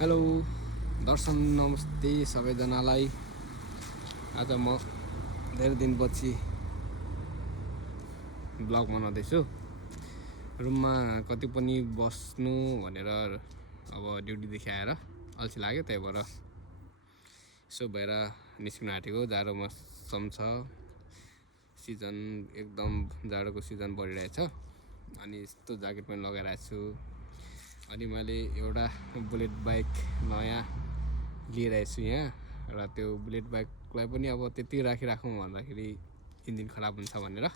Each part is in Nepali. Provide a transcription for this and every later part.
हेलो दर्शन नमस्ते सबैजनालाई। आज म धेरै दिनपछि ब्लग बनाउँदैछु। रुममा कति पनि बस्नु भनेर अब ड्युटीदेखि आएर अल्छी लाग्यो, त्यही भएर यसो भएर निस्किन आँटेको। जाडो मौसम छ, सिजन एकदम जाडोको सिजन परिरहेछ। अनि यस्तो ज्याकेट पनि लगाइरहेको छु। अनि मैले एउटा बुलेट बाइक नयाँ लिइरहेको छु यहाँ, र त्यो बुलेट बाइकलाई पनि अब त्यति राखिराखौँ भन्दाखेरि इन्जिन खराब हुन्छ भनेर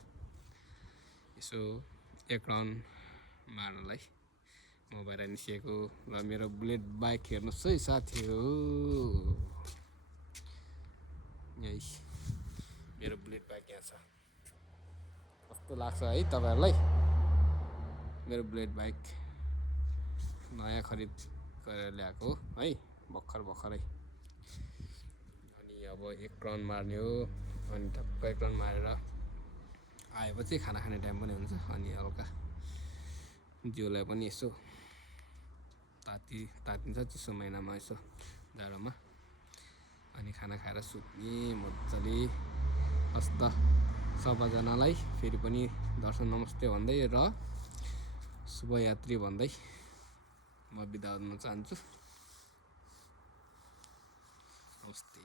यसो एक राउन्ड मार्नलाई म बाहिर निस्किएको। र मेरो बुलेट बाइक हेर्नुहोस् है साथीहरू, यही मेरो बुलेट बाइक यहाँ छ। कस्तो लाग्छ है तपाईँहरूलाई मेरो बुलेट बाइक? नयाँ खरिद गरेर ल्याएको है, भर्खरै। अनि अब एक राउन्ड मार्ने हो। अनि टक्क एक राउन्ड मारेर आएपछि खाना खाने टाइम पनि हुन्छ। अनि हल्का जिउलाई पनि यसो तातिन्छ चिसो महिनामा, यसो जाडोमा। अनि खाना खाएर सुत्ने मजाले। हस्त सबैजनालाई फेरि पनि दर्शन नमस्ते भन्दै र शुभयात्री भन्दै म बिदा हुन चाहन्छु। नमस्ते।